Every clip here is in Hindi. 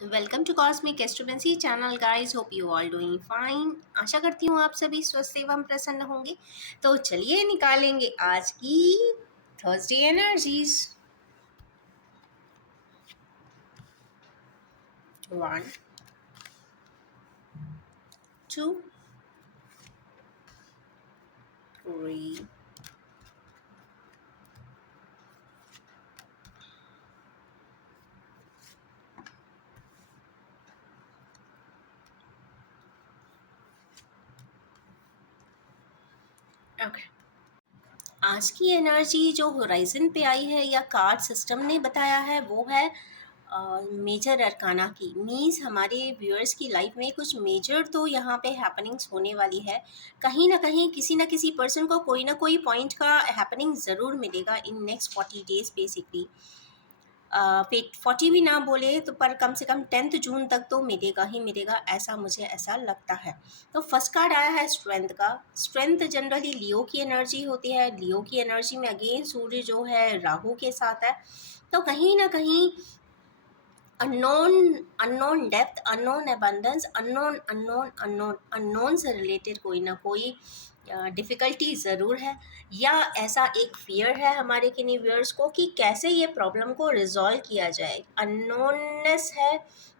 Welcome to cosmic astromancy channel guys. Hope you all doing fine. आशा करती हूँ आप सभी स्वस्थ एवं प्रसन्न होंगे। तो चलिए निकालेंगे आज की थर्सडे एनर्जीज। 1 2 3 ओके। आज की एनर्जी जो होराइजन पे आई है या कार्ड सिस्टम ने बताया है वो है मेजर अरकाना की। मीन्स हमारे व्यूअर्स की लाइफ में कुछ मेजर तो यहाँ पे हैपनिंग्स होने वाली है। कहीं ना कहीं किसी ना किसी पर्सन को कोई ना कोई पॉइंट का हैपनिंग ज़रूर मिलेगा इन नेक्स्ट 40 डेज बेसिकली। 40 भी ना बोले तो पर कम से कम 10 जून तक तो मिलेगा ही मिलेगा, ऐसा मुझे ऐसा लगता है। तो फर्स्ट कार्ड आया है स्ट्रेंथ का। स्ट्रेंथ जनरली लियो की एनर्जी होती है। लियो की एनर्जी में अगेन सूर्य जो है राहु के साथ है। तो कहीं ना कहीं unknown unknown depth, unknown abundance, unknown unknown unknown unknown से रिलेटेड कोई ना कोई डिफ़िकल्टी ज़रूर है, या ऐसा एक फ़ियर है हमारे किन्हीं व्यूअर्स को कि कैसे ये प्रॉब्लम को रिज़ॉल्व किया जाए। अननोननेस है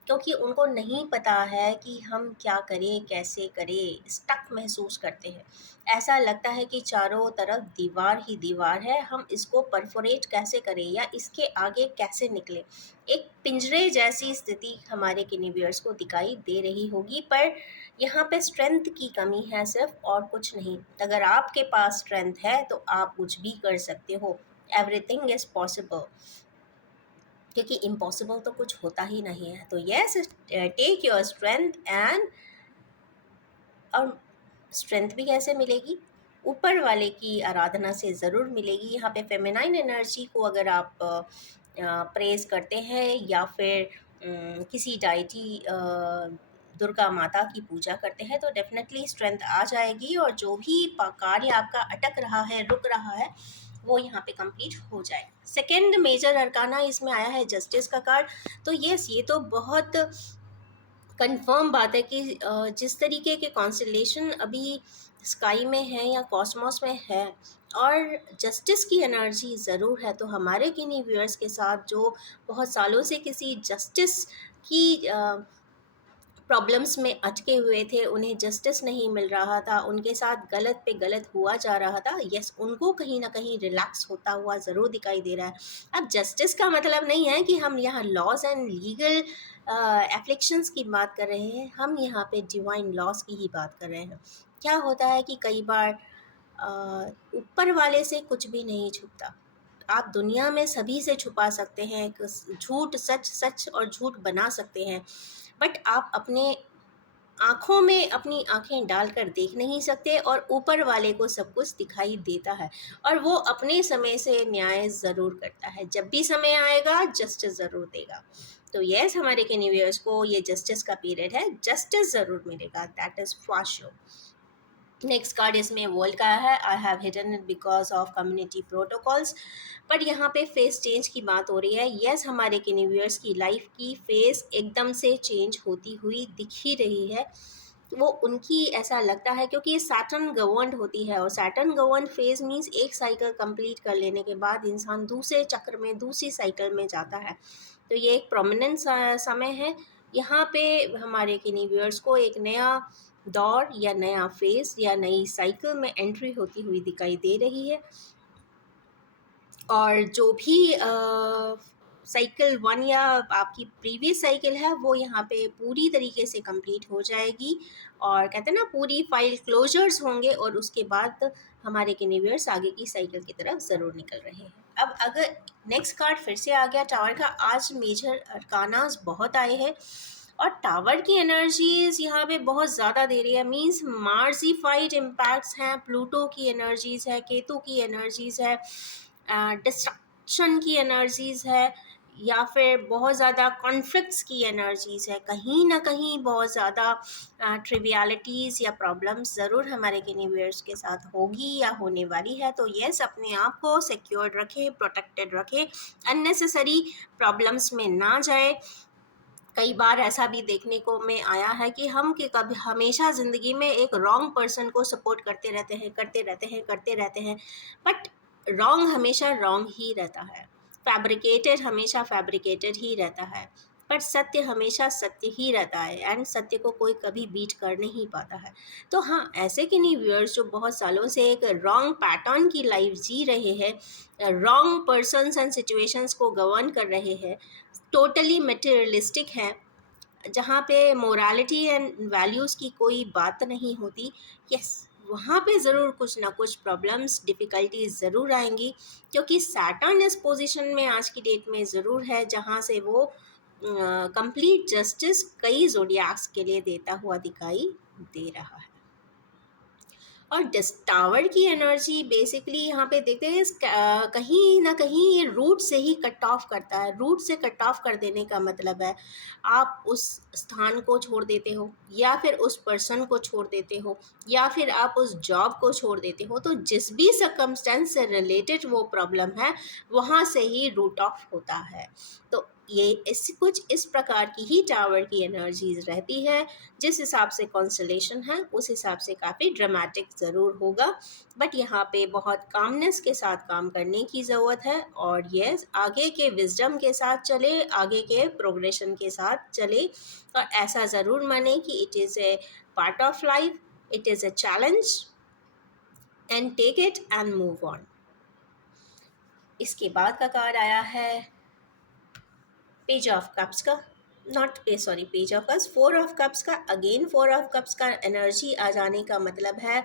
क्योंकि उनको नहीं पता है कि हम क्या करें, कैसे करें, स्टक महसूस करते हैं। ऐसा लगता है कि चारों तरफ दीवार ही दीवार है, हम इसको परफोरेट कैसे करें या इसके आगे कैसे निकलें। एक पिंजरे जैसी स्थिति हमारे किन्हीं व्यूअर्स को दिखाई दे रही होगी, पर यहाँ पे स्ट्रेंथ की कमी है सिर्फ, और कुछ नहीं। अगर आपके पास स्ट्रेंथ है तो आप कुछ भी कर सकते हो। एवरीथिंग इज पॉसिबल, क्योंकि इम्पॉसिबल तो कुछ होता ही नहीं है। तो yes, take your strength and. और स्ट्रेंथ भी कैसे मिलेगी? ऊपर वाले की आराधना से ज़रूर मिलेगी। यहाँ पे फेमिनाइन एनर्जी को अगर आप प्रेज़ करते हैं या फिर किसी डाइटी दुर्गा माता की पूजा करते हैं तो डेफ़िनेटली स्ट्रेंथ आ जाएगी, और जो भी कार्य आपका अटक रहा है, रुक रहा है, वो यहाँ पे कंप्लीट हो जाए। सेकेंड मेजर अरकाना इसमें आया है जस्टिस का कार्ड। तो यस, ये तो बहुत कंफर्म बात है कि जिस तरीके के कॉन्स्टेलेशन अभी स्काई में है या कॉस्मॉस में है, और जस्टिस की एनर्जी ज़रूर है, तो हमारे किन्हीं व्यूअर्स के साथ जो बहुत सालों से किसी जस्टिस की प्रॉब्लम्स में अटके हुए थे, उन्हें जस्टिस नहीं मिल रहा था, उनके साथ गलत पे गलत हुआ जा रहा था, यस, उनको कहीं ना कहीं रिलैक्स होता हुआ ज़रूर दिखाई दे रहा है। अब जस्टिस का मतलब नहीं है कि हम यहाँ लॉज एंड लीगल एफ्लिक्शंस की बात कर रहे हैं, हम यहाँ पे डिवाइन लॉस की ही बात कर रहे हैं। क्या होता है कि कई बार ऊपर वाले से कुछ भी नहीं छुपता। आप दुनिया में सभी से छुपा सकते हैं, झूठ सच, सच और झूठ बना सकते हैं, बट आप अपने आँखों में अपनी आँखें डालकर देख नहीं सकते, और ऊपर वाले को सब कुछ दिखाई देता है, और वो अपने समय से न्याय ज़रूर करता है। जब भी समय आएगा जस्टिस ज़रूर देगा। तो यस, हमारे कैनिवियर्स को ये जस्टिस का पीरियड है, जस्टिस ज़रूर मिलेगा, that is for sure. Next card इसमें वर्ल्ड का है। I have hidden it because of community protocols. पर यहाँ पे फेस चेंज की बात हो रही है। यस, हमारे किन्हीं की लाइफ की फेस एकदम से चेंज होती हुई दिख ही रही है। वो उनकी ऐसा लगता है क्योंकि ये सैटर्न गवर्नड होती है, और सैटर्न गवर्नड फेज मीन्स एक साइकिल कंप्लीट कर लेने के बाद इंसान दूसरे चक्र में, दूसरी साइकिल में जाता है। तो ये एक प्रोमिनेंट समय है। यहाँ पे हमारे किन्हीं व्यूअर्स को एक नया दौर या नया फेज या नई साइकिल में एंट्री होती हुई दिखाई दे रही है। और जो भी साइकिल 1 या आपकी प्रीवियस साइकिल है वो यहाँ पे पूरी तरीके से कंप्लीट हो जाएगी, और कहते हैं ना, पूरी फाइल क्लोजर्स होंगे, और उसके बाद हमारे किन्हीं आगे की साइकिल की तरफ ज़रूर निकल रहे हैं। अब अगर नेक्स्ट कार्ड फिर से आ गया टावर का। आज मेजर अरकानास बहुत आए हैं, और टावर की एनर्जीज यहाँ पे बहुत ज़्यादा दे रही है। मींस मार्जिफाइड इम्पैक्ट्स हैं, प्लूटो की एनर्जीज है, केतु की एनर्जीज है, डिस्ट्रक्शन की एनर्जीज है, या फिर बहुत ज़्यादा कॉन्फ्लिक्ट्स की एनर्जीज है। कहीं ना कहीं बहुत ज़्यादा ट्रिवियलिटीज़ या प्रॉब्लम्स ज़रूर हमारे किन्हीं के साथ होगी या होने वाली है। तो यस, अपने आप को सिक्योर्ड रखें, प्रोटेक्टेड रखें, अननेसेसरी प्रॉब्लम्स में ना जाए, कई बार ऐसा भी देखने को में आया है कि हम कि कभी हमेशा ज़िंदगी में एक रॉन्ग पर्सन को सपोर्ट करते रहते हैं, करते रहते हैं, करते रहते हैं, बट रॉन्ग हमेशा रॉन्ग ही रहता है, फैब्रिकेटेड हमेशा फैब्रिकेटेड ही रहता है, पर सत्य हमेशा सत्य ही रहता है, एंड सत्य को कोई कभी बीट कर नहीं पाता है। तो हाँ, ऐसे कि नहीं व्यूअर्स जो बहुत सालों से एक रॉन्ग पैटर्न की लाइफ जी रहे हैं, रॉन्ग पर्सन्स एंड सिचुएशंस को गवर्न कर रहे हैं, टोटली मटेरियलिस्टिक है, जहाँ पे मोरालिटी एंड वैल्यूज़ की कोई बात नहीं होती, यस, वहाँ पे ज़रूर कुछ ना कुछ प्रॉब्लम्स डिफ़िकल्टीज ज़रूर आएंगी, क्योंकि सैटर्न इस पोजीशन में आज की डेट में ज़रूर है जहाँ से वो कंप्लीट जस्टिस कई ज़ोडियाक्स के लिए देता हुआ दिखाई दे रहा है। और डिस टावर की एनर्जी बेसिकली यहाँ पे देखते हैं कहीं ना कहीं ये रूट से ही कट ऑफ करता है। रूट से कट ऑफ कर देने का मतलब है आप उस स्थान को छोड़ देते हो, या फिर उस पर्सन को छोड़ देते हो, या फिर आप उस जॉब को छोड़ देते हो, तो जिस भी सर्कमस्टेंस से रिलेटेड वो प्रॉब्लम है वहाँ से ही रूट ऑफ होता है। तो ये कुछ इस प्रकार की ही टावर की एनर्जीज रहती है। जिस हिसाब से कॉन्स्टलेशन है उस हिसाब से काफ़ी ड्रामेटिक ज़रूर होगा, बट यहाँ पे बहुत कामनेस के साथ काम करने की ज़रूरत है, और ये आगे के विजडम के साथ चले, आगे के प्रोग्रेशन के साथ चले, और ऐसा ज़रूर माने कि it is a part of life, it is a challenge, and take it and move on. इसके बाद का कार्ड आया है पेज ऑफ कप्स का, not pay sorry page of cups, 4 of cups का। अगेन 4 ऑफ कप्स का एनर्जी आ जाने का मतलब है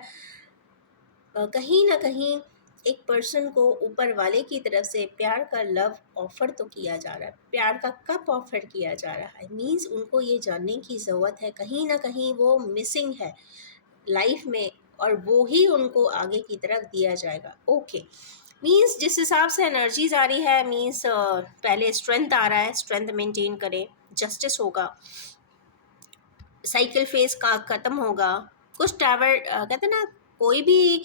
कहीं ना कहीं एक पर्सन को ऊपर वाले की तरफ से प्यार का लव ऑफर तो किया जा रहा है, प्यार का कप ऑफर किया जा रहा है, मीन्स उनको ये जानने की ज़रूरत है कहीं ना कहीं वो मिसिंग है लाइफ में, और वो ही उनको आगे की तरफ दिया जाएगा। ओके, मीन्स जिस हिसाब से एनर्जीज आ रही है, मीन्स पहले स्ट्रेंथ आ रहा है, स्ट्रेंथ मेंटेन करें, जस्टिस होगा, साइकिल फेज का ख़त्म होगा, कुछ टावर कहते हैं ना, कोई भी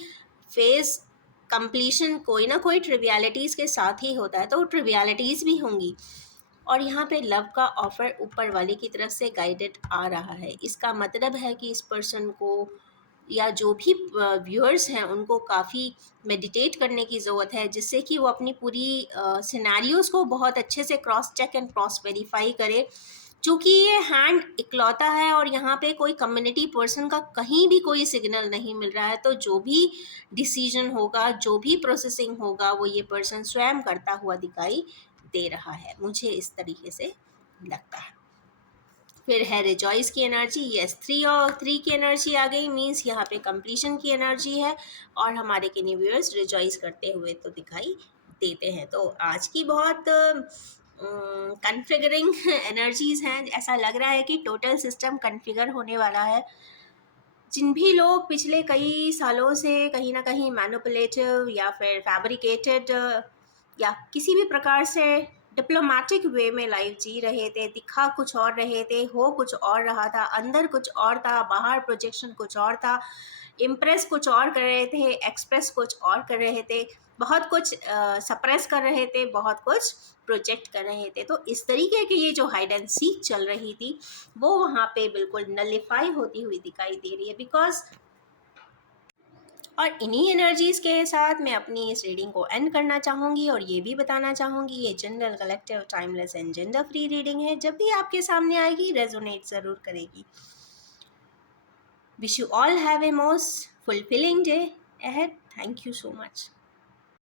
फेज कंप्लीशन कोई ना कोई ट्रिवियलिटीज़ के साथ ही होता है, तो ट्रिवियलिटीज़ भी होंगी, और यहाँ पे लव का ऑफर ऊपर वाले की तरफ से गाइडेड आ रहा है। इसका मतलब है कि इस पर्सन को या जो भी व्यूअर्स हैं उनको काफ़ी मेडिटेट करने की ज़रूरत है, जिससे कि वो अपनी पूरी सिनेरियोज को बहुत अच्छे से cross check and cross verify करे, चूँकि ये हैंड इकलौता है और यहाँ पे कोई कम्युनिटी पर्सन का कहीं भी कोई सिग्नल नहीं मिल रहा है, तो जो भी डिसीजन होगा, जो भी प्रोसेसिंग होगा, वो ये पर्सन स्वयं करता हुआ दिखाई दे रहा है, मुझे इस तरीके से लगता है। फिर है रिजॉइस की एनर्जी, यस 3 की एनर्जी आ गई, मीन्स यहाँ पे कंप्लीशन की एनर्जी है, और हमारे किन्हीं व्यूअर्स रिजॉइस करते हुए तो दिखाई देते हैं। तो आज की बहुत कन्फिगरिंग एनर्जीज हैं, ऐसा लग रहा है कि टोटल सिस्टम कन्फिगर होने वाला है। जिन भी लोग पिछले कई सालों से कहीं ना कहीं मैनिपुलेटिव या फिर फैब्रिकेटेड या किसी भी प्रकार से डिप्लोमेटिक वे में लाइफ जी रहे थे, दिखा कुछ और रहे थे, हो कुछ और रहा था, अंदर कुछ और था, बाहर प्रोजेक्शन कुछ और था, इम्प्रेस कुछ और कर रहे थे, एक्सप्रेस कुछ और कर रहे थे, बहुत कुछ सप्रेस कर रहे थे, बहुत कुछ प्रोजेक्ट कर रहे थे, तो इस तरीके की ये जो हाइड एंड सीक चल रही थी वो वहाँ पे बिल्कुल नलिफाई होती हुई दिखाई दे रही है, बिकॉज और इन्हीं एनर्जीज के साथ मैं अपनी इस रीडिंग को एंड करना चाहूँगी, और ये भी बताना चाहूँगी ये general collective timeless and gender free reading है, जब भी आपके सामने आएगी रेजोनेट ज़रूर करेगी। Wish you all have a most fulfilling day ahead. Thank you so much.